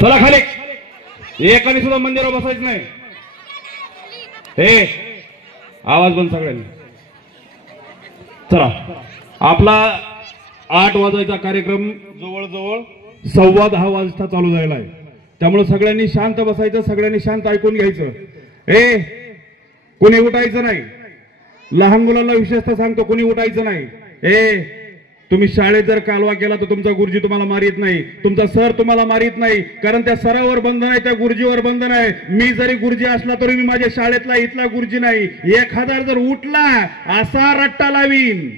चला खाली एकाने सुद्धा मंदिरावर बसायचं नाही. हे आवाज बंद सगळ्यांनी. चला आपला 8 वाजायचा कार्यक्रम जवळजवळ 10:15 वाजता चालू झालेला आहे. त्यामुळे सगळ्यांनी शांत बसायचं, सगळ्यांनी शांत ऐकून घ्यायचं. कोणी उठायचं नाही. लहान मुलांना विशेषतः सांगतो, कोणी उठायचं नाही. तुम्ही शाळेत जर कालवा केला तर तुमचा गुरुजी तुम्हाला मारित नाही, तुमचा सर तुम्हाला मारित नाही, कारण त्या सरावर बंधन आहे, त्या गुरुजीवर बंधन आहे. मी जरी गुरुजी असला तरी मी माझ्या शाळेतला इथला गुरुजी नाही. एखादा जर उठला असा रट्टा लावीन,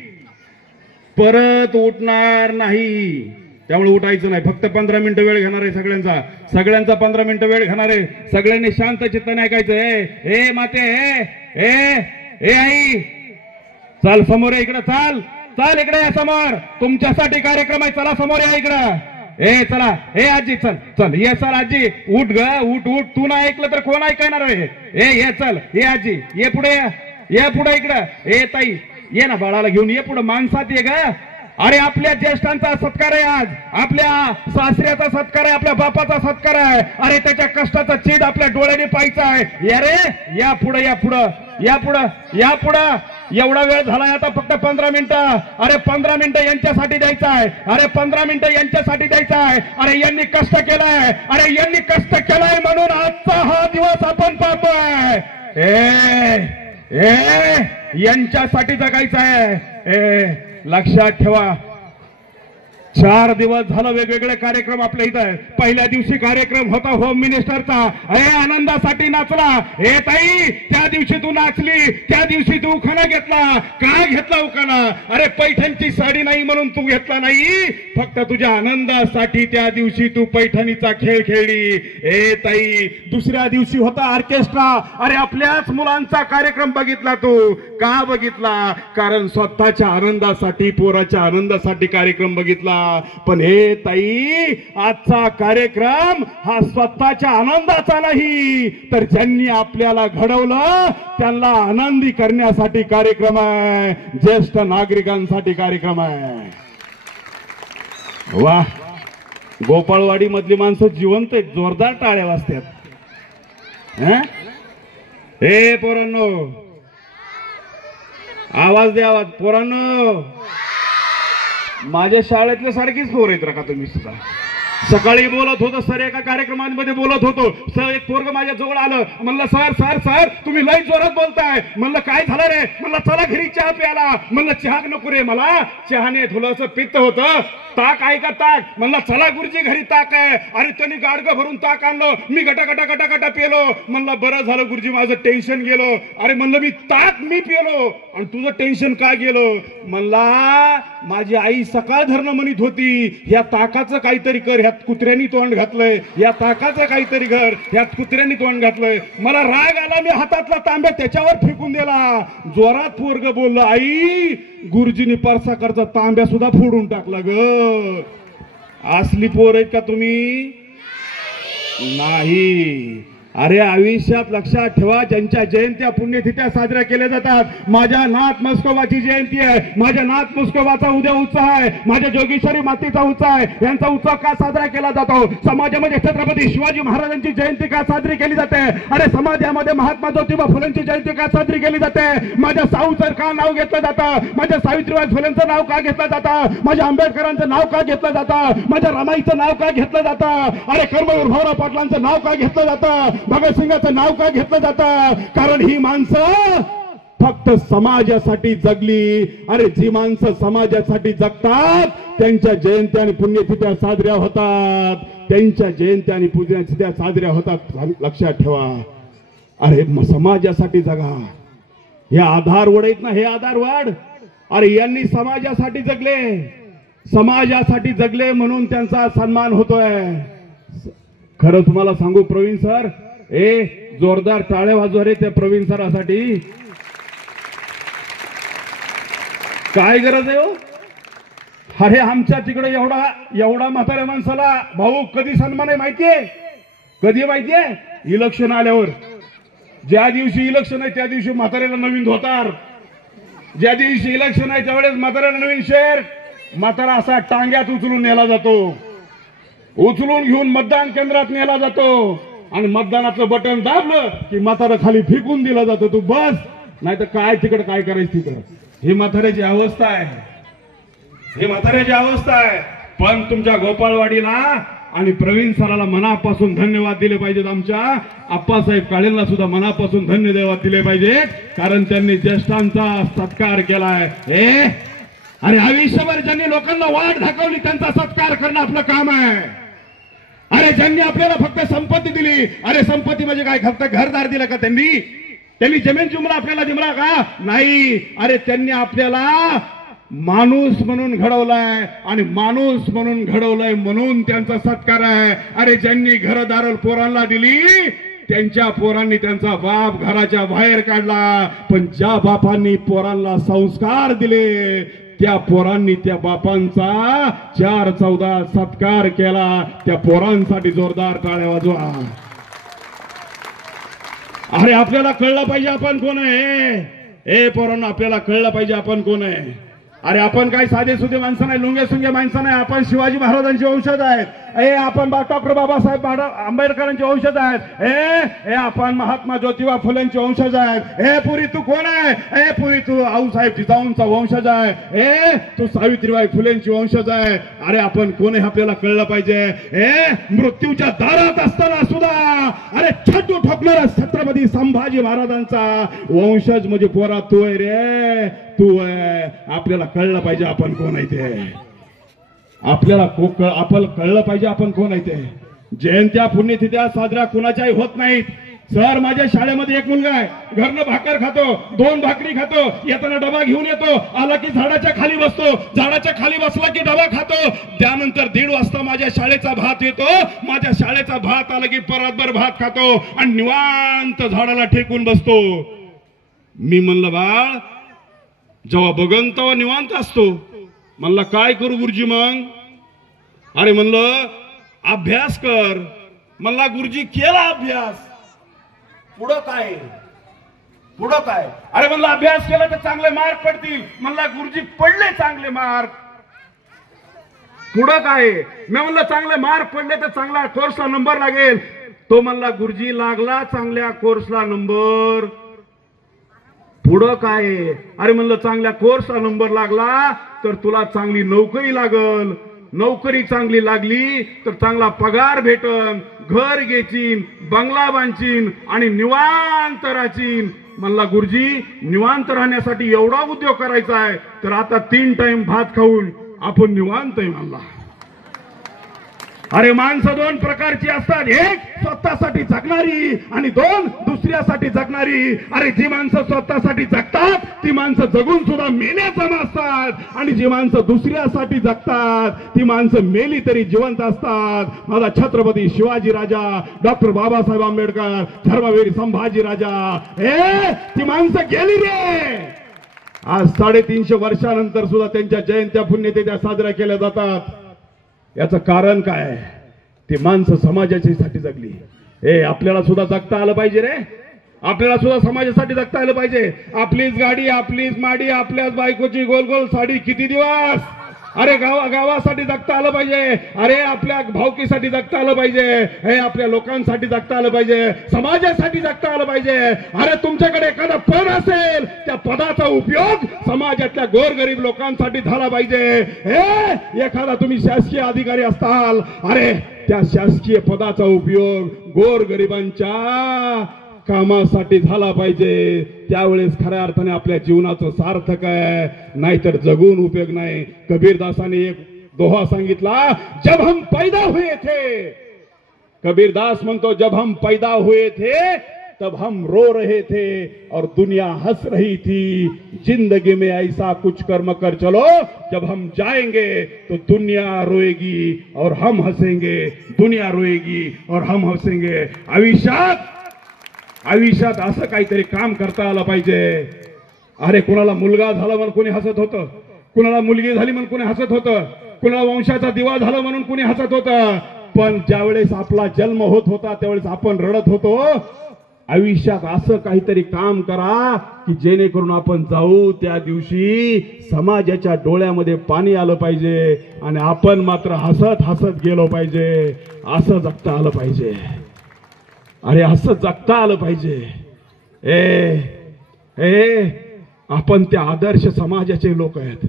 परत उठणार नाही. त्यामुळे उठायचं नाही. फक्त 15 मिनिटं वेळ घेणार आहे सगळ्यांचा 15 मिनिटं वेळ घेणार आहे. सगळ्यांनी शांत चित्ताने ऐकायचं. ए माते, ए आई, चाल समोर इकडे, चाल इकडे या समोर. तुमच्यासाठी कार्यक्रम आहे. चला समोर या इकडं. चला आजी, चल ये, चल आजी, उठ ग, उठ. तू ना ऐकलं तर कोण ऐकणार आहे? ये चल, ये आजी, ये पुढे इकडं. ताई ये ना, बाळाला घेऊन ये पुढे. माणसात ये ग. अरे आपल्या ज्येष्ठांचा सत्कार आहे आज, आपल्या सासऱ्याचा सत्कार आहे, आपल्या बापाचा सत्कार आहे. अरे त्याच्या कष्टाचा चीड आपल्या डोळ्याने पाहायचा आहे. या पुढे. एवढा वेळ झालाय आता, फक्त 15 मिनिटं. अरे 15 मिनिटं यांच्यासाठी द्यायचं आहे. अरे यांनी कष्ट केलाय, म्हणून आजचा हा दिवस आपण पाहतोय. यांच्यासाठी जगायचं आहे. लक्षात ठेवा, 4 दिवस झालं वेगवेगळे कार्यक्रम आपल्या इथं आहे. पहिल्या दिवशी कार्यक्रम होता होम मिनिस्टरचा. आनंदासाठी नाचला. ताई, त्या दिवशी तू नाचली, त्या दिवशी तू उखाणा घेतला. का घेतला उखाणा? अरे पैठणची साडी नाही म्हणून तू घेतला नाही, फक्त तुझ्या आनंदासाठी त्या दिवशी तू पैठणीचा खेळ खेळली. ताई, दुसऱ्या दिवशी होता ऑर्केस्ट्रा. अरे आपल्याच मुलांचा कार्यक्रम बघितला तू. का बघितला? कारण स्वतःच्या आनंदासाठी, पोराच्या आनंदासाठी कार्यक्रम बघितला. पण ताई, आजचा कार्यक्रम हा स्वतःच्या आनंदाचा नाही, तर ज्यांनी आपल्याला घडवलं त्यांना आनंदी करण्यासाठी कार्यक्रम आहे. ज्येष्ठ नागरिकांसाठी कार्यक्रम आहे. वाह, गोपाळवाडी मधली माणसं जिवंत आहेत. जोरदार टाळ्या वाजतात. पोरांनो, आवाज द्या, आवाज. पोरांनो, माझ्या शाळेतले सारखीच पोर आहेत का तुम्ही सुद्धा? सकाळी बोलत होतो सर, एका कार्यक्रमांमध्ये बोलत होतो. सर, एक पोरग माझ्या जवळ आलं. म्हणलं सर तुम्ही लई जोरात बोलताय. म्हणलं काय झालं रे? म्हणलं चला घरी चहा प्यायला. म्हणलं चहा नको रे, मला चहाने थोडंसं पित्त होतं. ताक आहे का? ताक. म्हणलं चला गुरुजी, घरी ताक आहे. अरे त्यांनी गाडगं भरून ताक आणलं. मी गटा पेलो. म्हणलं बरं झालं गुरुजी, माझं टेन्शन गेलो. अरे म्हणलं मी पेलो आणि तुझं टेन्शन का गेलं? म्हणला माझी आई सकाळ धरणं म्हणत होती, ह्या ताकाचं काहीतरी कर, ह्यात कुत्र्यांनी तोंड घातलंय. या ताकाचं काहीतरी कर, ह्यात कुत्र्यांनी तोंड घातलंय. मला राग आला, मी हातातला तांब्या त्याच्यावर फेकून दिला. जोरात पोरग बोललं, आई गुरुजींनी परसाकरचा तांब्या सुद्धा फोडून टाकला ग. असली पोर आहेत का तुम्ही? नाही. अरे आयुष्यात लक्षात ठेवा, ज्यांच्या जयंत्या पुण्यतिथ्या साजऱ्या केल्या जातात. माझ्या नाथ मस्कोबाची जयंती आहे, माझ्या नाथ मस्कोबाचा उद्या उत्सव आहे, माझ्या जोगेश्वरी मातेचा उत्सव आहे. यांचा उत्सव का साजरा केला जातो? समाजामध्ये छत्रपती शिवाजी महाराजांची जयंती का साजरी केली जाते? अरे समाजामध्ये महात्मा ज्योतिबा फुलेंची जयंती का साजरी केली जाते? माझ्या साऊचं का नाव घेतलं जातं? माझ्या सावित्रीबाई फुलेंचं नाव का घेतलं जातं? माझ्या आंबेडकरांचं नाव का घेतलं जातं? माझ्या रमाईचं नाव का घेतलं जातं? अरे कर्मवीर भाऊराव पाटलांचं नाव का घेतलं जातं? भगतसिंगाचं नाव का घेतलं जातं? कारण ही माणसं फक्त समाजासाठी जगली. अरे जी माणसं समाजासाठी जगतात त्यांच्या जयंत्या आणि पुण्यतिथ्या साजऱ्या होतात. लक्षात ठेवा. अरे समाजासाठी जगा. हे आधार वड आहेत ना, हे आधार वड. अरे यांनी समाजासाठी जगले म्हणून त्यांचा सन्मान होतोय. खरं तुम्हाला सांगू प्रवीण सर, जोरदार टाळ्या वाजवा रे त्या प्रवीण सरासाठी. काय गरज आहे हो? अरे आमच्या तिकडे एवढा म्हाताऱ्या माणसाला भाऊ कधी सन्मान आहे माहितीये? कधी माहितीये? इलेक्शन आल्यावर. ज्या दिवशी इलेक्शन आहे त्या दिवशी म्हाताऱ्याला नवीन धोतार. ज्या दिवशी इलेक्शन आहे त्यावेळेस म्हाताऱ्याला नवीन शर्ट. म्हातारा असा टांग्यात उचलून नेला जातो. उचलून घेऊन मतदान केंद्रात नेला जातो आणि मतदानाचं बटन दाबलं की म्हातारं खाली फेकून दिलं जातं, तू बस, नाही तर काय तिकडे काय करायचं तिकडं. ही म्हाताऱ्याची अवस्था आहे, ही म्हाताऱ्याची अवस्था आहे. पण तुमच्या गोपाळवाडीला आणि प्रवीण सराला मनापासून धन्यवाद दिले पाहिजेत. आमच्या आप्पासाहेब काळेंना सुद्धा मनापासून धन्यवाद दिले पाहिजेत, कारण त्यांनी ज्येष्ठांचा सत्कार केलाय. अरे आयुष्यभर ज्यांनी लोकांना वाट दाखवली त्यांचा सत्कार करणं आपलं काम आहे. अरे ज्यांनी आपल्याला फक्त संपत्ती दिली, अरे संपत्ती म्हणजे काय, फक्त घरदार दिलं का त्यांनी जमीन जुमला आपल्याला दिला का, नाही. अरे त्यांनी आपल्याला माणूस म्हणून घडवलाय आणि माणूस म्हणून घडवलंय म्हणून त्यांचा सत्कार आहे. अरे ज्यांनी घरदार पोरांना दिली त्यांच्या पोरांनी त्यांचा बाप घराच्या बाहेर काढला, पण ज्या बापांनी पोरांना संस्कार दिले त्या पोरांनी त्या बापांचा 414 सत्कार केला. त्या पोरांसाठी जोरदार टाळ्या वाजवा. अरे आपल्याला कळलं पाहिजे आपण कोण आहे. पोरांना आपल्याला कळलं पाहिजे आपण कोण आहे. अरे आपण काय साधे सुधे माणसं नाही, लुंगे सुंगे माणसं नाही. आपण शिवाजी महाराजांचे वंशज आहेत. आपण डॉक्टर बाबासाहेब आंबेडकरांचे वंशज आहेत. आपण महात्मा ज्योतिबा फुलेंचे वंशज आहेत. पुरी तू कोण आहे. पुरी तू आऊसाहेब जिजाऊंचा वंशज आहे. तू सावित्रीबाई फुलेंची वंशज आहे. अरे आपण कोण आहे आपल्याला कळलं पाहिजे. मृत्यूच्या दारात असताना सुद्धा अरे छाटू ठोकणारा छत्रपती संभाजी महाराजांचा वंशज म्हणजे पोरा तू आहे रे, तू आहे. आपल्याला कळलं पाहिजे आपण कोण आहे ते. आपल्याला कळलं पाहिजे आपण कोण आहे ते. जयंत्या पुण्यतिथ्या साजऱ्या कुणाच्याही होत नाहीत. सर माझ्या शाळेमध्ये एक मुलगा आहे, घरनं भाकर खातो, 2 भाकरी खातो, येताना डबा घेऊन येतो, आला की झाडाच्या खाली बसतो, झाडाच्या खाली बसला की डबा खातो. त्यानंतर 1:30 वाजता माझ्या शाळेचा भात येतो, माझ्या शाळेचा भात आला की परतभर भात खातो आणि निवांत झाडाला टेकून बसतो. मी म्हणलं बाळ जेव्हा बघन तेव्हा निवांत असतो. म्हणलं काय करू गुरुजी मग. अरे म्हणलं अभ्यास कर. म्हणला गुरुजी केला अभ्यास, पुढं काय, पुढं काय. अरे म्हणलं अभ्यास केला तर चांगले मार्क पडतील. म्हणला गुरुजी पडले चांगले मार्क, पुढं काय. मी म्हणलं चांगले मार्क पडले तर चांगला कोर्सला नंबर लागेल. तो म्हणला गुरुजी लागला चांगल्या कोर्सला नंबर, पुढं काय. अरे म्हणलं चांगल्या कोर्सला नंबर लागला तर तुला चांगली नोकरी लागल, नोकरी चांगली लागली तर चांगला पगार भेटन, घर घेचीन, बंगला बांधशील आणि निवांत राहशील. म्हणला गुरुजी निवांत राहण्यासाठी एवढा उद्योग करायचा आहे तर आता 3 टाइम भात खाऊन आपण निवांत आहे. म्हणला अरे माणसं 2 प्रकारची असतात, एक स्वतःसाठी जगणारी आणि 2 दुसऱ्यासाठी जगणारी. अरे जी माणसं स्वतःसाठी जगतात ती माणसं जगून सुद्धा मेल्याचं नसतात आणि जी माणसं दुसऱ्यासाठी जगतात ती माणसं मेली तरी जिवंत असतात. माझा छत्रपती शिवाजी राजा, डॉक्टर बाबासाहेब आंबेडकर, धर्मवीर संभाजी राजा, ती माणसं गेली रे. आज 350 वर्षानंतर सुद्धा त्यांच्या जयंत्या पुण्यतिथ्या साजऱ्या केल्या जातात. याचं कारण काय. ती माणसं समाजासाठी जगली. आपल्याला सुद्धा जगता आलं पाहिजे रे. आपल्याला सुद्धा समाजासाठी जगता आलं पाहिजे. आपलीच गाडी, आपलीच माडी, आपल्याच बायकोची गोल गोल साडी, किती दिवस. अरे गावासाठी जगता आलं पाहिजे. अरे आपल्या भावकीसाठी जगता आलं पाहिजे. आपल्या लोकांसाठी जगता आलं पाहिजे. समाजासाठी जगता आलं पाहिजे. अरे तुमच्याकडे एखादा पद असेल त्या पदाचा उपयोग समाजातल्या गोरगरीब लोकांसाठी झाला पाहिजे. एखादा तुम्ही शासकीय अधिकारी असताल, अरे त्या शासकीय पदाचा उपयोग गोरगरिबांच्या कामासाठी झाला पाहिजे. त्यावेळेस खऱ्या अर्थाने आपल्या जीवनाचं सार्थक आहे, नाहीतर जगून उपयोग नाही. कबीरदासाने एक दोहा सांगितला, जब हम पैदा हुए थे. कबीरदास म्हणतो जब हम पैदा हुए थे तब हम रो रहे थे और दुनिया हंस रही थी. जिंदगी में ऐसा कुछ कर्म कर चलो जब हम जाएंगे तो दुनिया रोएगी और हम हंसेंगे. दुनिया रोएगी और हम हंसेंगे. आयुष्यात असं काहीतरी काम करता आलं पाहिजे. अरे कुणाला मुलगा झाला म्हणून कोणी हसत होतं, कुणाला मुलगी झाली म्हणून कोणी हसत होतं, कुणाला वंशाचा दिवा झाला म्हणून कोणी हसत होतं. पण ज्यावेळेस आपला जन्म होत होता त्यावेळेस आपण रडत होतो. आयुष्यात असं काहीतरी काम करा की जेणेकरून आपण जाऊ त्या दिवशी समाजाच्या डोळ्यामध्ये पाणी आलं पाहिजे आणि आपण मात्र हसत हसत गेलो पाहिजे. असं जगता आलं पाहिजे. अरे असं जगता आलं पाहिजे. आपण त्या आदर्श समाजाचे लोक आहेत.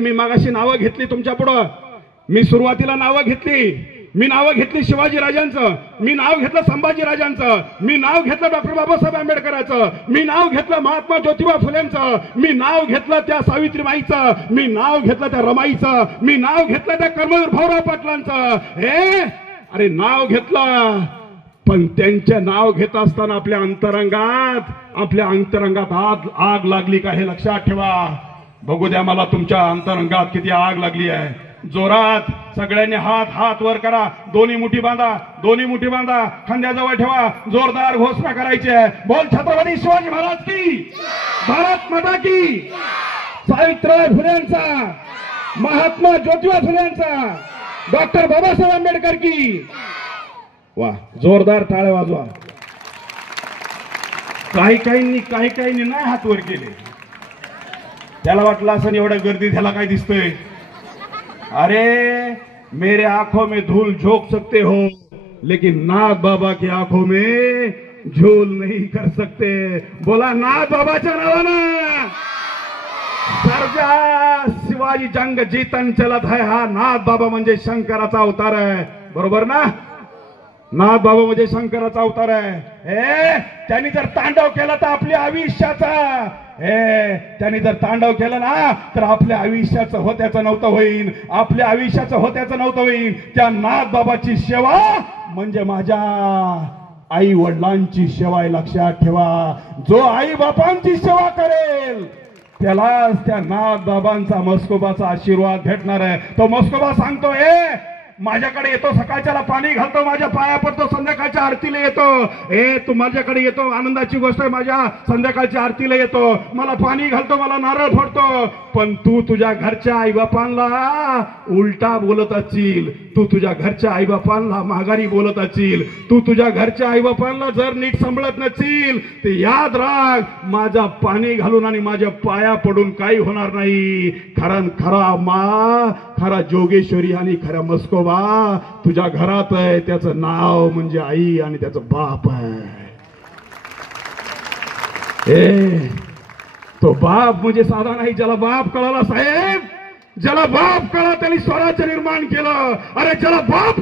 मी मागाशी नावं घेतली तुमच्या पुढं. मी सुरुवातीला नावं घेतली. मी नावं घेतली शिवाजी राजांचं, मी नाव घेतलं संभाजी राजांचं, मी नाव घेतलं डॉक्टर बाबासाहेब आंबेडकरांचं, मी नाव घेतलं महात्मा ज्योतिबा फुलेंचं, मी नाव घेतलं त्या सावित्रीबाईचं, मी नाव घेतलं त्या रमाईचं, मी नाव घेतलं त्या कर्मवीर भाऊराव पाटलांचं. अरे नाव घेतलं, पण त्यांचे नाव घेत असताना आपल्या अंतरंगात आग लागली का हे लक्षात ठेवा. बघू द्या मला तुमच्या अंतरंगात किती आग लागली आहे. जोरात सगळ्यांनी हात वर करा. दोन्ही मुठी बांधा, खांद्याजवळ ठेवा. जोरदार घोषणा करायची आहे. बोल छत्रपती शिवाजी महाराज की, भारत माता की, सावित्रीबाई फुलेंचा, महात्मा ज्योतिबा फुलेंचा, डॉक्टर बाबासाहेब आंबेडकर की. वा, जोरदार टाळ्या वाजवा. काही नाही हात वर केले. त्याला वाटलं असं एवढ्या गर्दीत ह्याला काय दिसतंय. अरे मेरे आंखों में धूल झोंक सकते हो लेकिन नाथ बाबा की आंखों में झोल नहीं कर सकते. बोला नाथ बाबाच्या नावानं. सर्जा शिवाजी जंग जीतन चलत है. हा नाथ बाबा म्हणजे शंकराचा अवतार आहे. बरोबर ना. नाथ बाबा म्हणजे शंकराचा अवतार आहे. त्यांनी जर तांडव केला तर आपल्या आयुष्याचा, त्यांनी जर तांडव केलं ना तर आपल्या आयुष्याचं होत्याचं नव्हतं होईल. आपल्या आयुष्याचं होत्याचं नव्हतं होईल. त्या नाथ बाबाची सेवा म्हणजे माझ्या आई वडिलांची सेवा आहे. लक्षात ठेवा. जो आई बापांची सेवा करेल त्यालाच त्या नाथ बाबांचा मस्कोबाचा आशीर्वाद भेटणार आहे. तो मस्कोबा सांगतो, माझ्याकडे येतो, सकाळच्याला पाणी घालतो, माझ्या पाया पडतो, संध्याकाळच्या आरतीला येतो. तू माझ्याकडे येतो, आनंदाची गोष्ट आहे. माझ्या संध्याकाळच्या आरतीला येतो, मला पाणी घालतो, मला नारळ फोडतो. पण तू तुझ्या घरच्या आईबापांना उलटा बोलत असशील. तू तुझ्या घरच्या आईबापांना माघारी बोलत असशील. तू तुझ्या घरच्या आईबापांना जर नीट सांभाळत नसशील ते याद राख, माझा पाणी घालून आणि माझ्या पाया पडून काही होणार नाही. खरा जोगेश्वरी आणि खरा मस्कोबा तुझ्या घरात आहे. त्याचं नाव म्हणजे आई आणि त्याचं बाप आहे. तो बाप म्हणजे साधा नाही. ज्याला बाप कळाला साहेब, ज्याला बाप कळा त्यांनी स्वराज्य निर्माण केलं. अरे ज्याला बाप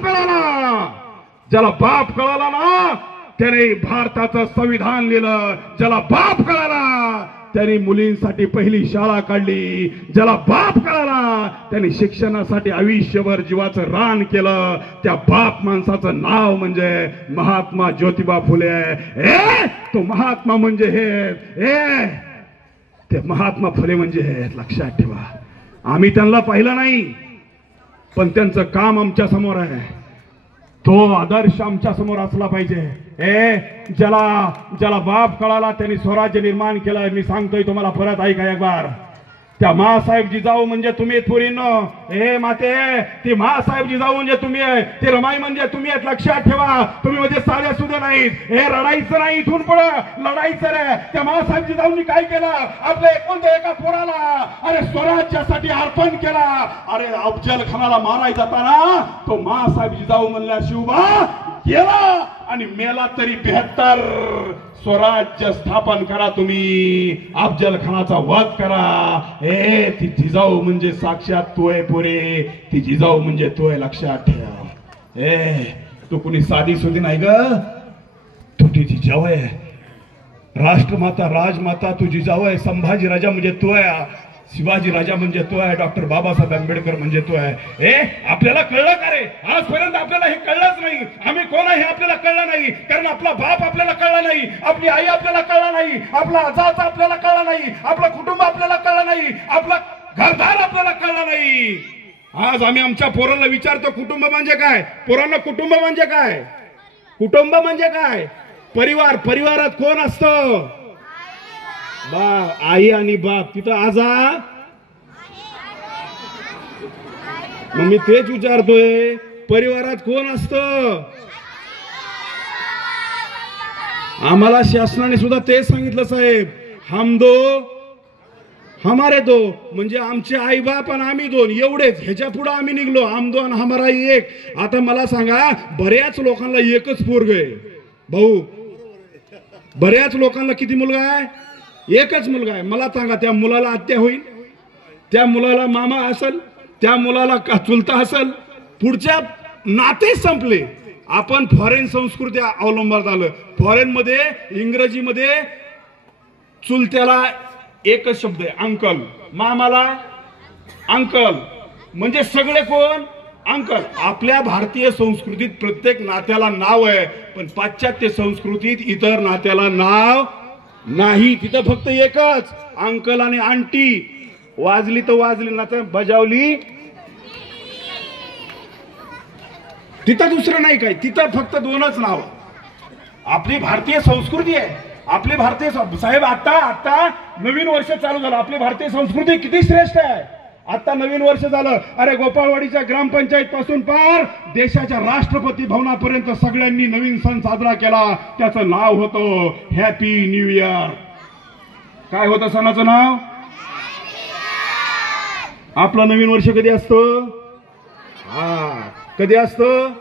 कळाला ना त्याने भारताचं संविधान लिहिलं. ज्याला बाप कळाला त्यांनी मुलींसाठी पहिली शाळा काढली. ज्याला बाप कळाला त्यांनी शिक्षणासाठी आयुष्यभर जीवाचं रान केलं. त्या बाप माणसाचं नाव म्हणजे महात्मा ज्योतिबा फुले. तो महात्मा म्हणजे ते महात्मा फुले म्हणजे लक्षात ठेवा. आम्ही त्यांना पाहिलं नाही पण त्यांचं काम आमच्या समोर आहे. तो आदर्श आमच्या समोर असला पाहिजे. ज्याला बाप कळाला त्यांनी स्वराज्य निर्माण केलं. मी सांगतोय तुम्हाला परत ऐका एक बार. त्या मासाहेब जिजाऊ म्हणजे तुम्ही पोरींनो. माते ती मासाहेब जिजाऊ म्हणजे तुम्ही आहे. ती रमाई म्हणजे तुम्ही आहेत. लक्षात ठेवा. तुम्ही म्हणजे साध्या सुद्धा नाहीत. रडायचं नाही. इथून पुढे लढायचं रे. त्या मासाहेब जिजाऊंनी काय केलं, आपल्या एका पोराला अरे स्वराज्यासाठी अर्पण केला. अरे अफजल खानाला मारायला जाताना तो मासाहेब जिजाऊ म्हणल्या शिवबा गेला आणि मेला तरी 72 स्वराज्य स्थापन करा. तुम्ही अफजल खानाचा वध करा. ती जिजाऊ म्हणजे साक्षात तू आहे पोरे. ती जिजाऊ म्हणजे तू आहे. लक्षात ठेव. तू कुणी साधी सुधी नाही ग. तू ती जिजाऊ आहे. राष्ट्रमाता राजमाता तू जिजाऊ आहे. संभाजी राजा म्हणजे तू आहे. शिवाजी राजा म्हणजे तो आहे. डॉक्टर बाबासाहेब आंबेडकर म्हणजे तो आहे. आपल्याला कळलं का रे? आजपर्यंत आपल्याला हे कळलंच नाही. आम्ही कोण आहे हे आपल्याला कळलं नाही. कारण आपला बाप आपल्याला कळला नाही, आपली आई आपल्याला कळला नाही, आपला आजाचा आपल्याला कळला नाही, आपलं कुटुंब आपल्याला कळलं नाही, आपला घरदार आपल्याला कळला नाही. आज आम्ही आमच्या पोरांना विचारतो कुटुंब म्हणजे काय. पोरांना कुटुंब म्हणजे काय? कुटुंब म्हणजे काय? परिवारात कोण असतं? आई आणि बाप. तिथं आजा. मग मी तेच विचारतोय, परिवारात कोण असतं? आम्हाला शासनाने सुद्धा तेच सांगितलं साहेब, हम दो हमारे दो, म्हणजे आमचे आई बाप आणि आम्ही दोन एवढेच, ह्याच्या पुढे आम्ही निघलो, हम दो आणि हमारा एक. आता मला सांगा, बऱ्याच लोकांना एकच पोरग आहे भाऊ, बऱ्याच लोकांना किती मुलगा आहे? एकच मुलगा आहे. मला सांगा, त्या मुलाला आत्या होईल, त्या मुलाला मामा असेल, त्या मुलाला का चुलता असेल, पुढच्या नाते संपले. आपण फॉरेन संस्कृती अवलंबत आलं. फॉरेन मध्ये इंग्रजीमध्ये चुलत्याला एकच शब्द आहे, अंकल. मामाला अंकल, म्हणजे सगळे कोण? अंकल. आपल्या भारतीय संस्कृतीत प्रत्येक नात्याला नाव आहे, पण पाश्चात्य संस्कृतीत इतर नात्याला नाव नाही. तिथं फक्त एकच, अंकल आणि आंटी. वाजली तर वाजली, ना तर बजावली. तिथं दुसरं नाही काय, तिथं फक्त दोनच नाव. आपली भारतीय संस्कृती आहे, आपली भारतीय साहेब. आता नवीन वर्ष चालू झालं, आपली भारतीय संस्कृती किती श्रेष्ठ आहे. आता नवीन वर्ष झालं. अरे गोपाळवाडीच्या ग्रामपंचायत पासून पार देशाच्या राष्ट्रपती भवनापर्यंत सगळ्यांनी नवीन सण साजरा केला. त्याचं नाव होतं हॅपी न्यू इयर. काय होतं सणाचं नाव? आपलं नवीन वर्ष कधी असतं? कधी असतं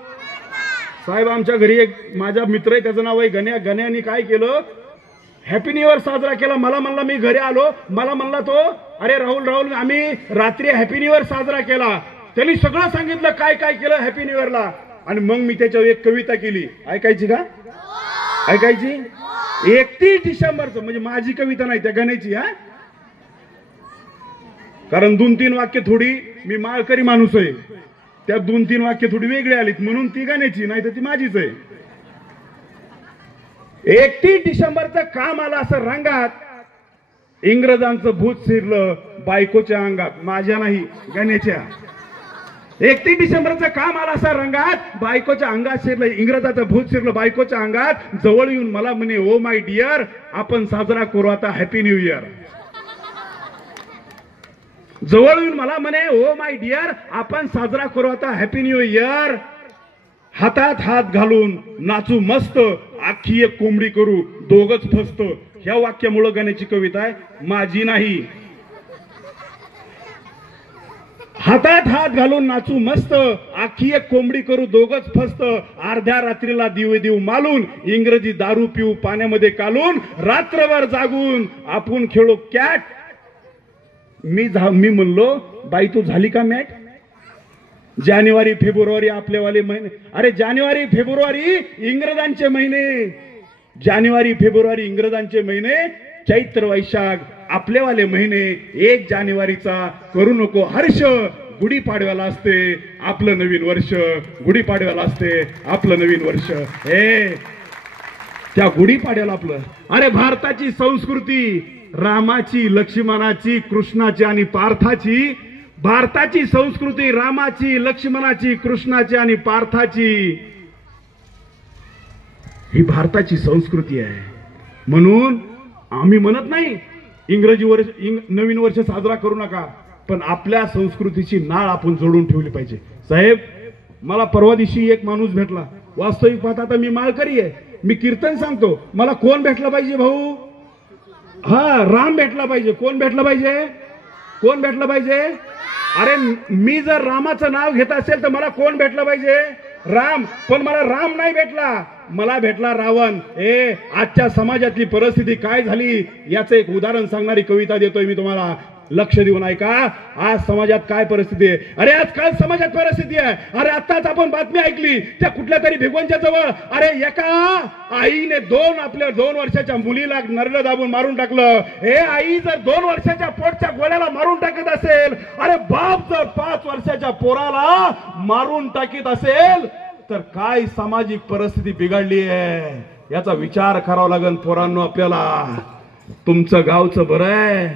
साहेब? आमच्या घरी एक माझा मित्र आहे, त्याचं नाव आहे गण्या. गण्याने काय केलं, हॅपी न्यू इयर साजरा केला. मला म्हणला, मी घरी आलो, मला म्हणला तो, अरे राहुल आम्ही रात्री हॅपी न्यू इयर साजरा केला. त्यांनी सगळं सांगितलं काय काय केलं हॅपी न्यू इयरला. आणि मग मी त्याच्यावर एक कविता केली. ऐकायची का? ऐकायची? 31 डिसेंबरचं, म्हणजे माझी कविता नाही, त्या गण्याची. कारण 2-3 वाक्य थोडी, मी माळकरी माणूस आहे, त्या 2-3 वाक्य थोडी वेगळी आलीत, म्हणून ती गाण्याची, नाही तर ती माझीच आहे. 31 डिसेंबरचं काम आलं असं रंगात, इंग्रजांचं भूत शिरलं बायकोच्या अंगात, माझ्या नाही, गाण्याच्या. 31 डिसेंबरचं काम आलं असं रंगात, बायकोच्या अंगात शिरलं, इंग्रजाचं भूत शिरलं बायकोच्या अंगात. जवळ येऊन मला म्हणे, ओ माय डिअर, आपण साजरा करू आता हॅपी न्यू इयर. जवळ येऊन मला म्हणे, ओ माय डिअर, आपण साजरा करू आता हॅपी न्यू इयर. हातात हात घालून नाचू मस्त, आखी एक कोंबडी करू दोघच फस्त. ह्या वाक्यामुळे गाण्याची कविता आहे, माझी नाही. हातात हात घालून नाचू मस्त, आखी एक कोंबडी करू दोघच फस्त. अर्ध्या रात्रीला दिवे देऊ मालून, इंग्रजी दारू पिऊ पाण्यामध्ये कालून. रात्रभर जागून आपण खेळू कॅट. मी म्हणलो, बाई तू झाली का मॅट? जानेवारी फेब्रुवारी आपलेवाले महिने. अरे जानेवारी फेब्रुवारी इंग्रजांचे महिने, जानेवारी फेब्रुवारी इंग्रजांचे महिने, चैत्र वैशाख आपलेवाले महिने. 1 जानेवारीचा करू नको हर्ष, गुढीपाडव्याला असते आपलं नवीन वर्ष, गुढीपाडव्याला असते आपलं नवीन वर्ष. त्या गुढीपाडव्याला आपलं. अरे भारताची संस्कृती रामाची, लक्ष्मणाची, कृष्णाची आणि पार्थाची. भारताची संस्कृती रामाची, लक्ष्मणाची, कृष्णाची आणि पार्थाची. ही भारताची संस्कृती आहे. म्हणून आम्ही म्हणत नाही इंग्रजी वर्ष, नवीन वर्ष साजरा करू नका, पण आपल्या संस्कृतीची नाळ आपण जोडून ठेवली पाहिजे. साहेब, मला परवा दिवशी एक माणूस भेटला. वास्तविक पाहता आता मी माळकरी आहे, मी कीर्तन सांगतो. मला कोण भेटला पाहिजे भाऊ? राम भेटला पाहिजे. कोण भेटला पाहिजे? कोण भेटला पाहिजे? अरे मी जर रामाचं नाव घेत असेल तर मला कोण भेटला पाहिजे? राम. पण मला राम नाही भेटला, मला भेटला रावण. आजच्या समाजातली परिस्थिती काय झाली याचं एक उदाहरण सांगणारी कविता देतोय मी तुम्हाला, लक्ष देऊन ऐका. आज समाजात काय परिस्थिती आहे. अरे आज काय समाजात परिस्थिती आहे. अरे आताच आपण बातमी ऐकली त्या कुठल्या तरी भिगवणच्या जवळ. अरे एका आईने आपल्या 2 वर्षाच्या मुलीला नरड दाबून मारून टाकलं. आई जर 2 वर्षाच्या पोटच्या गोळ्याला मारून टाकत असेल, अरे बाप जर 5 वर्षाच्या पोराला मारून टाकीत असेल, तर काय सामाजिक परिस्थिती बिघडली आहे याचा विचार करावा लागेल पोरांनो आपल्याला. तुमचं गावचं बरं आहे,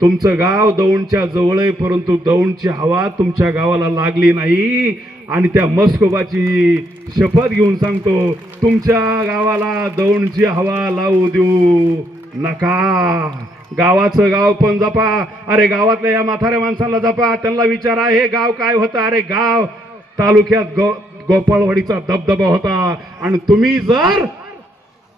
तुमचं गाव दौंडच्या जवळ आहे, परंतु दौंडची हवा तुमच्या गावाला लागली नाही. आणि त्या मस्कोबाची शपथ घेऊन सांगतो, तुमच्या गावाला दौंडची हवा लावू देऊ नका. गावाचं गाव पण जपा. अरे गावातल्या या म्हाताऱ्या माणसाला जपा, त्यांना विचारा हे गाव काय होतं. अरे गाव तालुक्यात गोपाळवाडीचा दबदबा होता. आणि तुम्ही जर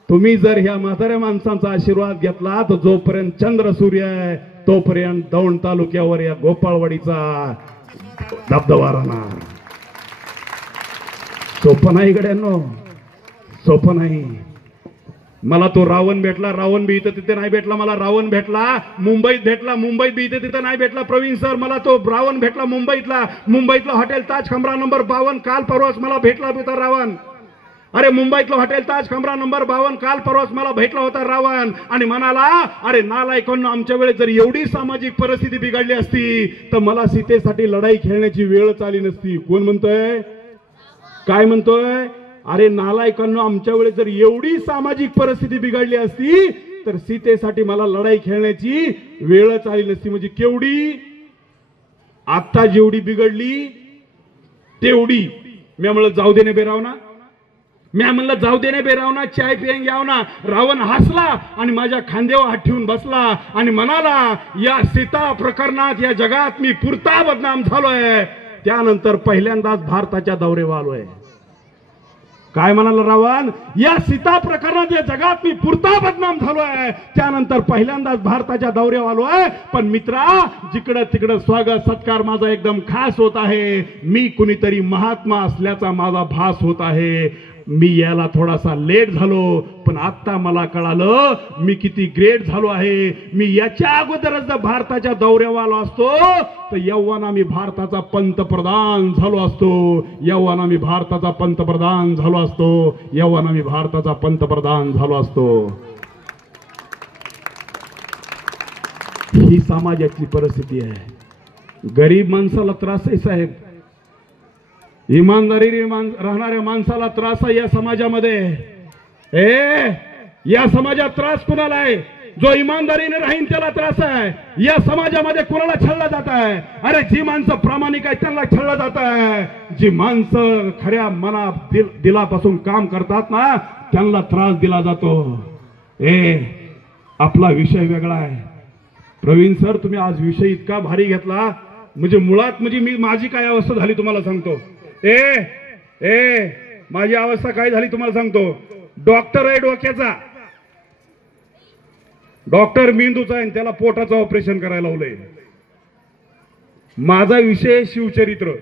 तुम्ही जर ह्या म्हाताऱ्या माणसांचा आशीर्वाद घेतला तर जोपर्यंत चंद्र सूर्य आहे तोपर्यंत दौंड तालुक्यावर या गोपाळवाडीचा धबधबा राहणार. सोपं नाही गड्यांनो, सोपं नाही. मला तो रावण भेटला, रावण बी इथं तिथे नाही भेटला. मला रावण भेटला मुंबईत भेटला, मुंबईत बी इथं तिथं नाही भेटला. प्रवीण सर मला तो रावण भेटला मुंबईतला हॉटेल ताज कमरा नंबर 52 काल परवाच मला भेटला होता रावण. अरे मुंबईतलं हॉटेल ताज कमरा नंबर 52 काल परवाच मला भेटला होता रावण आणि म्हणाला अरे नालायकांनो, आमच्या वेळेस जर एवढी सामाजिक परिस्थिती बिघडली असती तर मला सीतेसाठी लढाई खेळण्याची वेळच आली नसती. कोण म्हणतोय, काय म्हणतोय? अरे नालायकांनो, आमच्या वेळेस जर एवढी सामाजिक परिस्थिती बिघडली असती तर सीतेसाठी मला लढाई खेळण्याची वेळच आली नसती. म्हणजे केवढी, आता जेवढी बिघडली तेवढी. मी म्हणलं जाऊ दे ना बेरावना, जाऊ दे ना बेरावना, चाय पियेंगे आओ ना. रावण हसला आणि माझ्या खांद्यावर हात ठेवून बसला आणि म्हणाला या सीता प्रकरणात या जगात मी पुरता बदनाम झालोय. त्यानंतर पहिल्यांदाच भारताच्या दौऱ्यावर आलोय. काय म्हणाला रावण? या सीता प्रकरणात या जगात मी पुरता बदनाम झालोय, त्यानंतर पहिल्यांदाच भारताच्या दौऱ्यावर आलोय. पण मित्रा, जिकडं तिकडं स्वागत सत्कार माझा एकदम खास होत आहे. मी कुणीतरी महात्मा असल्याचा माझा भास होत आहे. मी याला थोडासा लेट झालो, पण आता मला कळालं मी किती ग्रेट झालो आहे. मी याच्या अगोदरच जर भारताच्या दौऱ्यावर आलो असतो तर यव्वाना मी भारताचा पंतप्रधान झालो असतो. यव्वाना मी भारताचा पंतप्रधान झालो असतो. यव्वाना मी भारताचा पंतप्रधान झालो असतो. ही समाजाची परिस्थिती आहे. गरीब माणसाला त्रास आहे साहेब, इमानदारी राहणाऱ्या माणसाला त्रास आहे या समाजामध्ये. या समाजात त्रास कुणाला आहे? जो इमानदारीने राहीन त्याला त्रास आहे. या समाजामध्ये कुणाला छळलं जात आहे? अरे जी माणसं प्रामाणिक आहेत त्यांना छळलं जात आहे. जी माणसं खऱ्या दिलापासून काम करतात ना त्यांना त्रास दिला जातो. आपला विषय वेगळा आहे. प्रवीण सर, तुम्ही आज विषय इतका भारी घेतला, म्हणजे मुळात मी माझी काय अवस्था झाली तुम्हाला सांगतो. माझी अवस्था काय झाली तुम्हाला सांगतो. डॉक्टर आहे डोक्याचा, डॉक्टर मेंदूचा आहे, त्याला पोटाचं ऑपरेशन करायला लावलंय. माझा विषय शिवचरित्र.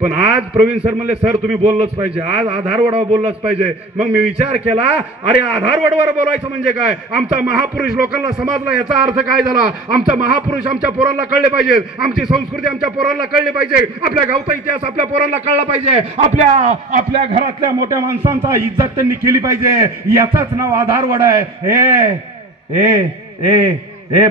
पण आज प्रवीण सर म्हणले सर तुम्ही बोललंच पाहिजे, आज आधारवडावर बोललंच पाहिजे. मग मी विचार केला, अरे आधारवडावर बोलायचं म्हणजे काय? आमचा महापुरुष लोकांना समजला, याचा अर्थ काय झाला? आमचा महापुरुष आमच्या पोरांना कळले पाहिजे, आमची संस्कृती आमच्या पोरांना कळली पाहिजे, आपल्या गावचा इतिहास आपल्या पोरांना कळला पाहिजे, आपल्या घरातल्या मोठ्या माणसांचा इज्जत त्यांनी केली पाहिजे. याचाच नाव आधारवड आहे.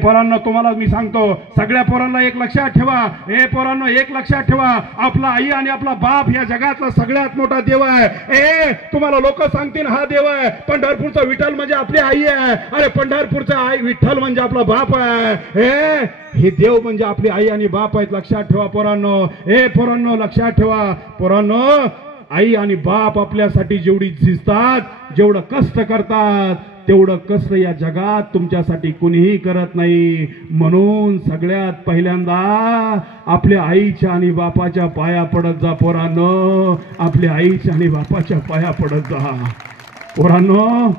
पोरांनो, तुम्हाला मी सांगतो, सगळ्या पोरांना एक लक्षात ठेवा. पोरांनो, एक लक्षात ठेवा, आपला आई आणि आपला बाप या जगातला सगळ्यात मोठा देव आहे. तुम्हाला लोक सांगतील हा देव आहे, पंढरपूरचा विठ्ठल म्हणजे आपली आई आहे. अरे पंढरपूरचा आई विठ्ठल म्हणजे आपला बाप आहे. हे देव म्हणजे आपली आई आणि बाप आहेत. लक्षात ठेवा पोरांनो. पोरांनो लक्षात ठेवा. पोरांनो, आई आणि बाप आपल्यासाठी जेवढी झिजतात, जेवढं कष्ट करतात, तेवढं कष्ट या जगात तुमच्यासाठी कुणीही करत नाही. म्हणून सगळ्यात पहिल्यांदा आपल्या आईच्या आणि बापाच्या पाया पडत जा पोरांनो. आपल्या आईच्या आणि बापाच्या पाया पडत जा पोरांनो.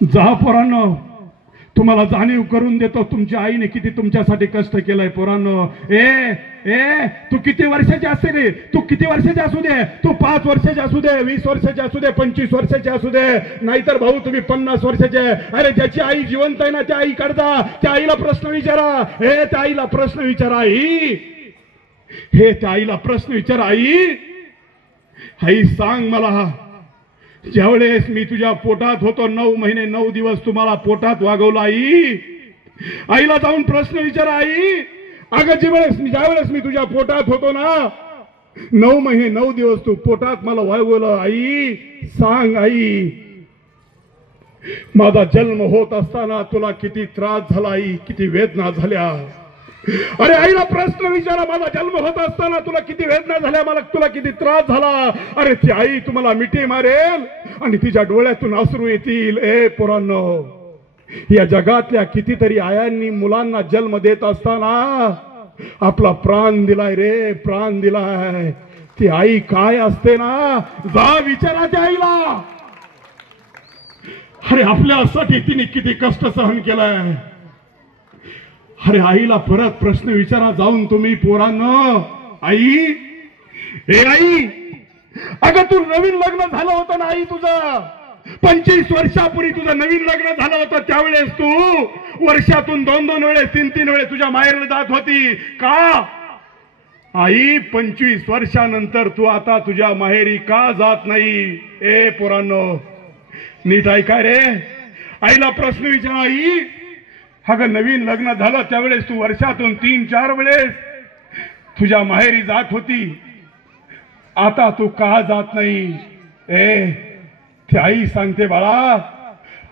जा पोरांनो. तुम्हाला जाणीव करून देतो तुमच्या आईने किती तुमच्यासाठी कष्ट केलंय पोरांनो. तू किती वर्षाची असते रे, तू किती वर्षाचे असू दे, तू 5 वर्षाचे असू दे, 20 वर्षाचे असू दे, 25 वर्षाचे असू दे, नाहीतर भाऊ तुम्ही 50 वर्षाचे. अरे ज्याची आई जिवंत आहे ना त्या आई करता, त्या आईला प्रश्न विचारा. त्या आईला प्रश्न विचारा. त्या आईला प्रश्न विचारा. आई सांग मला, ज्यावेळेस मी तुझ्या पोटात होतो 9 महिने 9 दिवस तुम्हाला पोटात वागवलं. आईला जाऊन प्रश्न विचारा. अगं ज्यावेळेस मी तुझ्या पोटात होतो ना 9 महिने 9 दिवस तू पोटात मला वागवलं. सांग माझा जन्म होत असताना तुला किती त्रास झाला, किती वेदना झाल्या. अरे आईला प्रश्न विचारा, माझा जन्म होत असताना तुला किती वेदना झाल्या, मला तुला किती त्रास झाला. अरे ती आई तुम्हाला मिठी मारेल आणि तिच्या डोळ्यातून अश्रू येतील. पोरांनो, या जगातल्या कितीतरी आयांनी मुलांना जन्म देत असताना आपला प्राण दिलाय रे, प्राण दिलाय. ती आई काय असते ना, जा विचारा त्या आईला. अरे आपल्यासाठी तिने किती कष्ट सहन केलाय. अरे आईला परत प्रश्न विचारा जाऊन तुम्ही पोरांनो. आई, ए आई, अगं तू नवीन लग्न झालं होतं ना आई तुझं. 25 वर्षापूर्वी तुझं नवीन लग्न झालं होतं. त्यावेळेस तू वर्षातून 2-2 वेळेस 3-3 वेळेस तुझ्या माहेरला जात होती का आई? 25 वर्षानंतर तू आता तुझ्या माहेरी का जात नाही? ए पोरांनो, नीट ऐका रे. आईला प्रश्न विचारा. आई, अगं नवीन लग्न झालं त्यावेळेस तू वर्षातून 3-4 वेळेस तुझ्या माहेरी जात होती. आता तू का जात नाही? ए ती आई सांगते बाळा,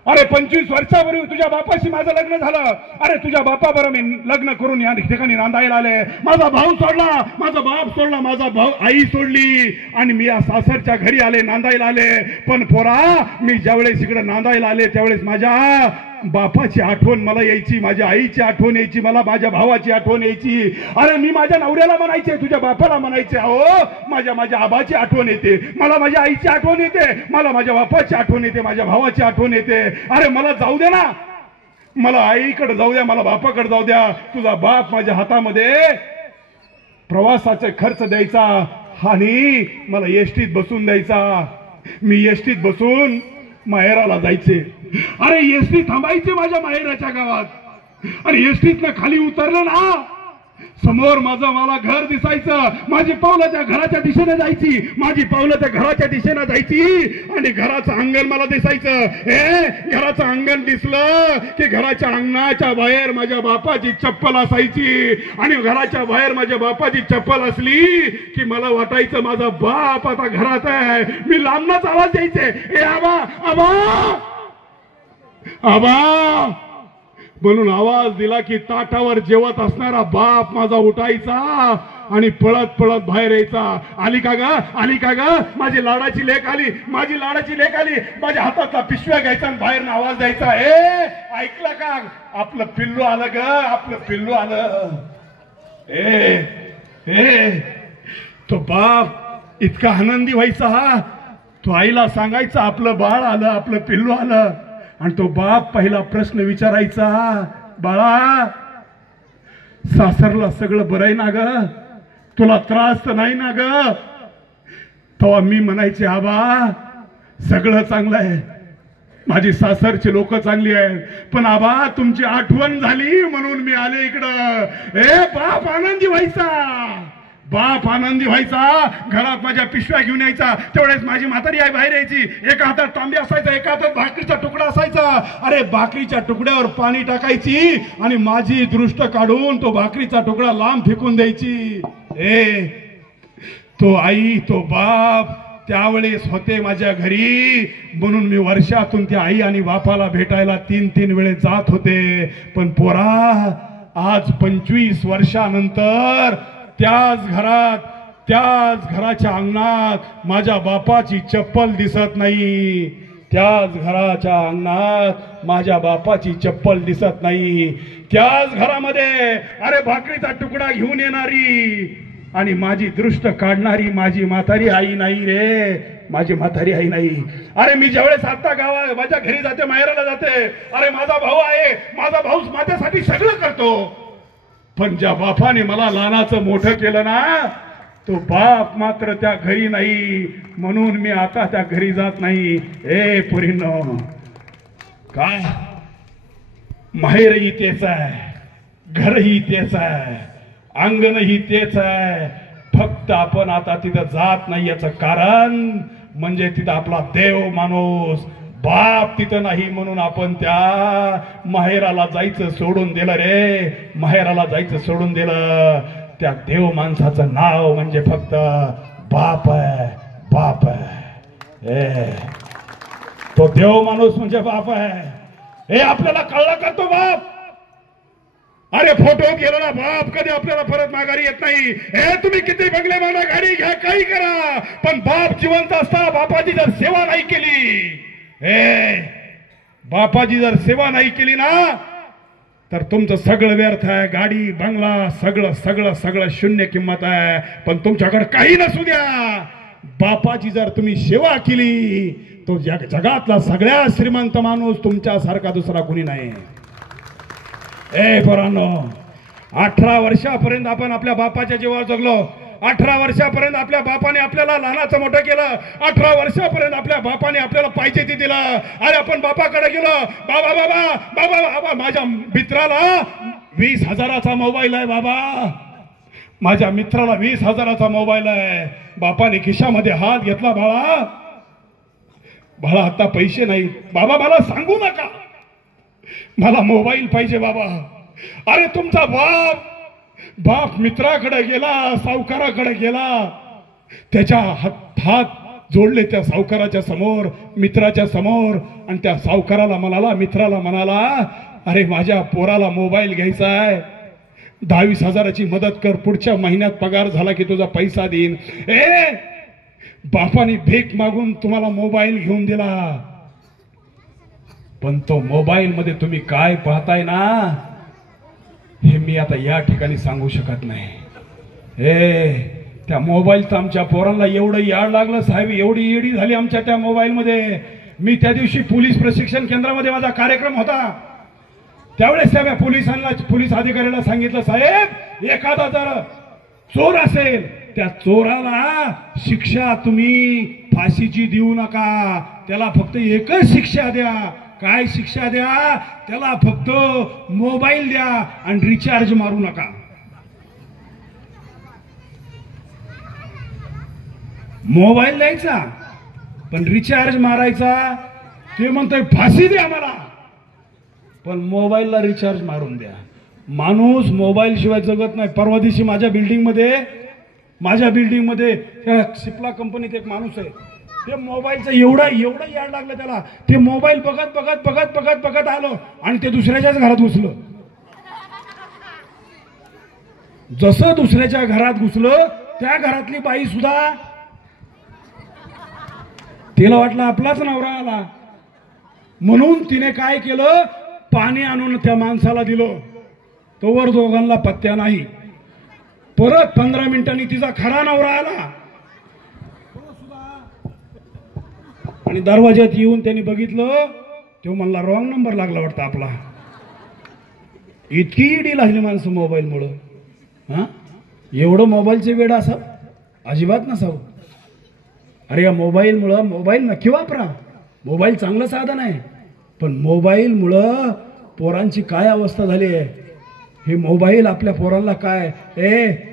अरे 25 वर्षापूर्वी तुझ्या बापाशी माझं लग्न झालं. अरे तुझ्या बापाबरोबर मी लग्न करून या ठिकाणी नांदायला आले. माझा भाऊ सोडला, माझा बाप सोडला, माझा भाऊ आई सोडली आणि मी या सासरच्या घरी आले, नांदायला आले. पण पोरा, मी ज्यावेळेस इकडे नांदायला आले त्यावेळेस माझ्या बापाची आठवण मला यायची, माझ्या आईची आठवण यायची, मला माझ्या भावाची आठवण यायची. अरे मी माझ्या नवऱ्याला म्हणायचे, तुझ्या बापाला म्हणायचे, अहो माझ्या आबाची आठवण येते, मला माझ्या आईची आठवण येते, मला माझ्या बापाची आठवण येते, माझ्या भावाची आठवण येते. अरे मला जाऊ दे ना, मला आईकडे जाऊ द्या, मला बापाकडे जाऊ द्या. तुझा बाप माझ्या हातामध्ये प्रवासाचे खर्च द्यायचा आणि मला एसटीत बसून द्यायचा. मी एसटीत बसून माहेराला जायचे. अरे एसटी थांबायचे माझ्या माहेराच्या गावात आणि एसटीतनं खाली उतरलं ना, समोर मला घर दिसायचं. माझी पावलं त्या घराच्या दिशेने जायची, माझी पावलं त्या घराच्या दिशेने जायची आणि घराचं अंगण मला दिसायचं. घराचं अंगण दिसलं की घराच्या अंगणाच्या बाहेर माझ्या बापाची चप्पल असायची आणि घराच्या बाहेर माझ्या बापाची चप्पल असली की मला वाटायचं माझा बाप आता घरात आहे. मी लांबनच आवाज द्यायचे, ए आबा आबा आबा म्हणून आवाज दिला की ताटावर जेवत असणारा बाप माझा उठायचा आणि पळत पळत बाहेर यायचा. आली का ग, आली का ग, माझी लाडाची लेक आली, माझी लाडाची लेक आली. माझ्या हातातला पिशव्या घ्यायचा आणि बाहेरनं आवाज द्यायचा, ऐकलं का, आपलं पिल्लू आलं ग, आपलं पिल्लू आलं. तो बाप इतका आनंदी व्हायचा. तो आईला सांगायचा आपलं बाळ आलं, आपलं पिल्लू आलं. आणि तो बाप पहिला प्रश्न विचारायचा, बाळा सासरला सगळं बरं आहे ना ग, तुला त्रास तर नाही ना ग? तेव्हा मी म्हणायचे, आबा सगळं चांगलं आहे, माझी सासरची लोक चांगली आहेत, पण आबा तुमची आठवण झाली म्हणून मी आले इकडं. बाप आनंदी व्हायचा, बाप आनंदी व्हायचा. घरात माझ्या पिशव्या घेऊन यायचा. तेवढेच माझी म्हातारी आई बाहेर यायची. एका हातात तांबे असायचा, एका हातात भाकरीचा तुकडा असायचा. अरे भाकरीच्या तुकड्यावर पाणी टाकायची आणि माझी दृष्ट काढून तो भाकरीचा तुकडा लांब फेकून द्यायची. तो आई, तो बाप त्यावेळेस होते माझ्या घरी म्हणून मी वर्षातून त्या आई आणि बापाला भेटायला 3-3 वेळेस जात होते. पण पोरा, आज 25 वर्षानंतर त्याच घरात, त्याच घराच्या अंगणात माझ्या बापाची चप्पल दिसत नाही. त्याच घराच्या अंगणात माझ्या बापाची चप्पल दिसत नाही. त्याच घरामध्ये अरे भाकरीचा तुकडा घेऊन येणारी आणि माझी दृष्ट काढणारी माझी म्हातारी आई नाही रे, माझी म्हातारी आई नाही. अरे मी ज्यावेळेस आता माझ्या घरी जाते, माहेराला जाते, अरे माझा भाऊ आहे, माझा भाऊ माझ्यासाठी सगळं करतो. पण ज्या बापाने मला लहानाचं मोठं केलं ना, तो बाप मात्र त्या घरी नाही. म्हणून मी आता त्या घरी जात नाही. पोरींनो, काय माहेरही तेच आहे, घरही तेच आहे, अंगणही तेच आहे. फक्त आपण आता तिथं जात नाही याचं कारण म्हणजे तिथं आपला देव माणूस बाप तिथं नाही म्हणून आपण त्या माहेराला जायचं सोडून दिलं रे. माहेराला जायचं सोडून दिलं. त्या देव माणसाचं नाव म्हणजे फक्त बाप आहे, बाप आहे. तो देव माणूस म्हणजे बाप आहे. हे आपल्याला कळलं का तो बाप? अरे फोटो गेला ना बाप कधी आपल्याला परत माघारी येत नाही. तुम्ही किती बंगले मागा, गाडी घ्या, काही करा, पण बाप जिवंत असताना बापाची जर सेवा नाही केली, बापाची जर सेवा नाही केली ना, तर तुमचं सगळं व्यर्थ आहे. गाडी, बंगला, सगळं सगळं सगळं शून्य किंमत आहे. पण तुमच्याकडे काही नसू द्या, बापाची जर तुम्ही सेवा केली तो जगातला सगळ्यात श्रीमंत माणूस तुमच्यासारखा दुसरा कोणी नाही. ए पोरांनो, 18 वर्षापर्यंत आपण आपल्या बापाच्या जीवावर जगलो. 18 वर्षापर्यंत आपल्या बापाने आपल्याला लहानाचं मोठं केलं. 18 वर्षापर्यंत आपल्या बापाने आपल्याला पाहिजे ते दिलं. अरे आपण बापाकडे गेलो, बाबा बाबा बाबा बाबा माझ्या मित्राला 20,000चा मोबाईल आहे, बाबा माझ्या मित्राला 20,000चा मोबाईल आहे. बापाने खिशामध्ये हात घेतला, बाळा बाळा आता पैसे नाही, बाबा मला सांगू नका, मला मोबाईल पाहिजे बाबा. अरे तुमचा बाप मित्राकडे गेला, सावकाराकडे गेला, त्याच्या हात जोडले त्या सावकाराच्या समोर, मित्राच्या समोर, आणि त्या सावकाराला म्हणाला, मित्राला म्हणाला, अरे माझ्या पोराला मोबाईल घ्यायचा आहे, 10,000-20,000ची मदत कर, पुढच्या महिन्यात पगार झाला की तुझा पैसा देईन. ए बापाने भीक मागून तुम्हाला मोबाईल घेऊन दिला, पण तो मोबाईल मध्ये तुम्ही काय पाहताय ना हे मी आता या ठिकाणी सांगू शकत नाही. त्या मोबाईलचं आमच्या पोरांना एवढं याड लागलं साहेब, एवढी येडी झाली आमच्या त्या मोबाईल मध्ये. मी त्या दिवशी पोलीस प्रशिक्षण केंद्रामध्ये माझा कार्यक्रम होता, त्यावेळेस त्या पोलीस अधिकाऱ्याला सांगितलं, साहेब एखादा जर चोर असेल त्या चोराला शिक्षा तुम्ही फाशीची देऊ नका, त्याला फक्त एकच शिक्षा द्या. काय शिक्षा द्या? त्याला फक्त मोबाईल द्या आणि रिचार्ज मारू नका. मोबाईल द्यायचा पण रिचार्ज मारायचा. ते म्हणतोय फाशी द्या मला, पण मोबाईलला रिचार्ज मारून द्या. माणूस मोबाईल शिवाय जगत नाही. परवा दिवशी माझ्या बिल्डिंग मध्ये त्या सिप्ला कंपनीत एक माणूस आहे, ते मोबाईलचं एवढं याड लागलं त्याला. ते मोबाईल बघत आलो आणि ते दुसऱ्याच्याच घरात घुसलं. जसं दुसऱ्याच्या घरात घुसलं त्या घरातली बाई सुद्धा, तिला वाटलं आपलाच नवरा आला, म्हणून तिने काय केलं, पाणी आणून त्या माणसाला दिलं. तोवर दोघांना पत्त्या नाही. परत 15 मिनिटांनी तिचा खरा नवरा आला आणि दरवाज्यात येऊन त्यांनी बघितलं, तो म्हणला रॉंग नंबर लागला वाटतं आपला. इतकी इडी लागली माणसं मोबाईलमुळं. एवढं मोबाईलचे वेड असावं? अजिबात नसावं. अरे या मोबाईलमुळं, मोबाईल नक्की वापरा, मोबाईल चांगलं साधन आहे, पण मोबाईलमुळं पोरांची काय अवस्था झाली आहे. हे मोबाईल आपल्या पोरांना काय,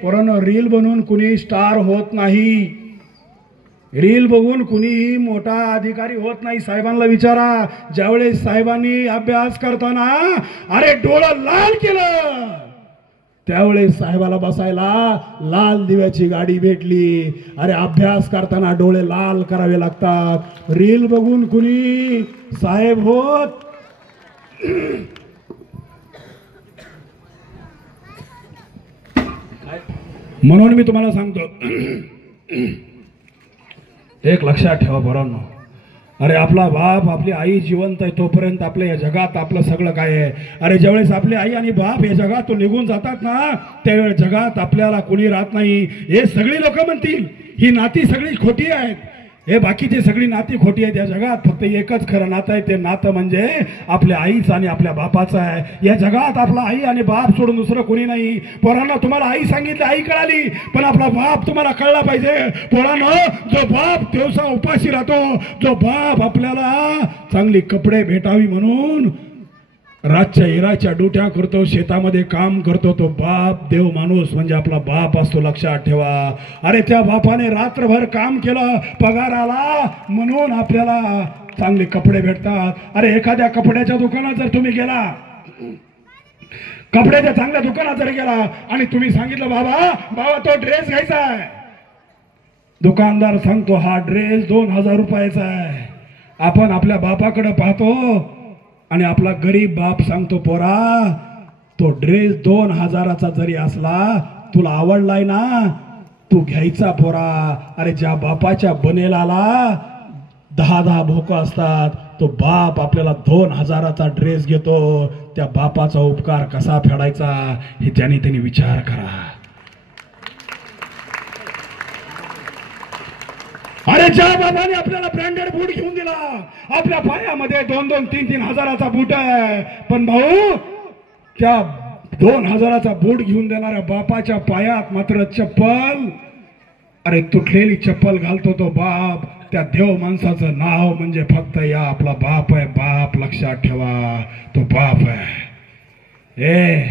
पोरांना रील बनवून कुणी स्टार होत नाही, रील बघून कुणीही मोठा अधिकारी होत नाही. साहेबांना विचारा, ज्यावेळेस साहेबांनी अभ्यास करताना अरे डोळं लाल केलं त्यावेळेस साहेबाला बसायला लाल दिव्याची गाडी भेटली. अरे अभ्यास करताना डोळे लाल करावे लागतात. रील बघून कुणी साहेब होत म्हणून मी तुम्हाला सांगतो, एक लक्षात ठेवा पोरांनो. अरे आपला बाप, आपली आई जिवंत आहे तोपर्यंत आपल्या या जगात आपलं सगळं काय आहे. अरे ज्यावेळेस आपली आई आणि बाप या जगातून निघून जातात ना, त्यावेळेस जगात आपल्याला कोणी राहत नाही. हे सगळी लोक म्हणतील ही नाती सगळी खोटी आहेत, हे बाकीची सगळी नाती खोटी आहेत. या जगात फक्त एकच खरं नातं आहे, ते नातं म्हणजे आपल्या आईचं आणि आपल्या बापाचं आहे. या जगात आपला आई आणि बाप सोडून दुसरं कोणी नाही. पोरांना तुम्हाला आई सांगितली, आई कळाली, पण आपला बाप तुम्हाला कळला पाहिजे. पोरांना जो बाप दिवसा उपाशी राहतो, जो बाप आपल्याला चांगली कपडे भेटावी म्हणून रातच्या इराच्या डुट्या करतो, शेतामध्ये काम करतो, तो बाप देव माणूस म्हणजे आपला बाप असतो. लक्षात ठेवा. अरे त्या बापाने रात्रभर काम केलं, पगार आला म्हणून आपल्याला चांगले कपडे भेटतात. अरे एखाद्या कपड्याच्या दुकानात जर तुम्ही गेला, कपड्याच्या चांगल्या दुकानात जर गेला आणि तुम्ही सांगितलं बाबा तो ड्रेस घ्यायचा आहे, दुकानदार सांगतो हा ड्रेस 2,000 रुपयाचा आहे. आपण आपल्या बापाकडे पाहतो आणि आपला गरीब बाप सांगतो, पोरा तो ड्रेस 2,000चा जरी असला तुला आवडलाय ना, तू घ्यायचा पोरा. अरे ज्या बापाच्या बनेलाला 10 भोकं असतात, तो बाप आपल्याला 2,000चा ड्रेस घेतो. त्या बापाचा उपकार कसा फेडायचा हे त्यांनी विचार करा. ज्या बाबाने आपल्याला ब्रँडेड बूट घेऊन दिला, आपल्या पायामध्ये 2-2, 3-3 हजाराचा बूट आहे, पण भाऊ त्या 2,000चा बूट घेऊन देणाऱ्या बापाच्या पायात मात्र चप्पल, अरे तुटलेली चप्पल घालतो तो बाप. त्या देव माणसाचं नाव म्हणजे फक्त या आपला बाप आहे. बाप लक्षात ठेवा, तो बाप आहे.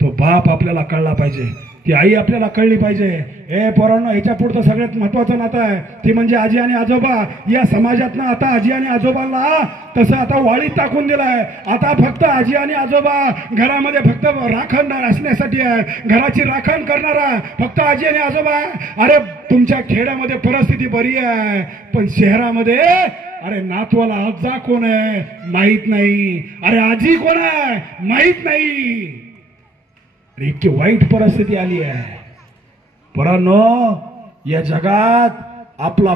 तो बाप आपल्याला कळला पाहिजे, ती आई आपल्याला कळली पाहिजे. पोरांनो, ह्याच्या पुढचं सगळ्यात महत्वाचं नातं आहे ती म्हणजे आजी आणि आजोबा. या समाजातनं आता आजी आणि आजोबाला तसं आता वाळीत टाकून दिलाय. आता फक्त आजी आणि आजोबा घरामध्ये फक्त राखण असण्यासाठी आहे, घराची राखण करणारा फक्त आजी आणि आजोबा आहे. अरे तुमच्या खेड्यामध्ये परिस्थिती बरी आहे, पण शहरामध्ये अरे नातवाला आजा कोण आहे माहित नाही, अरे आजी कोण आहे माहित नाही. इतकी वाईट परिस्थिती आली आहे. पोरांनो, या जगात आपला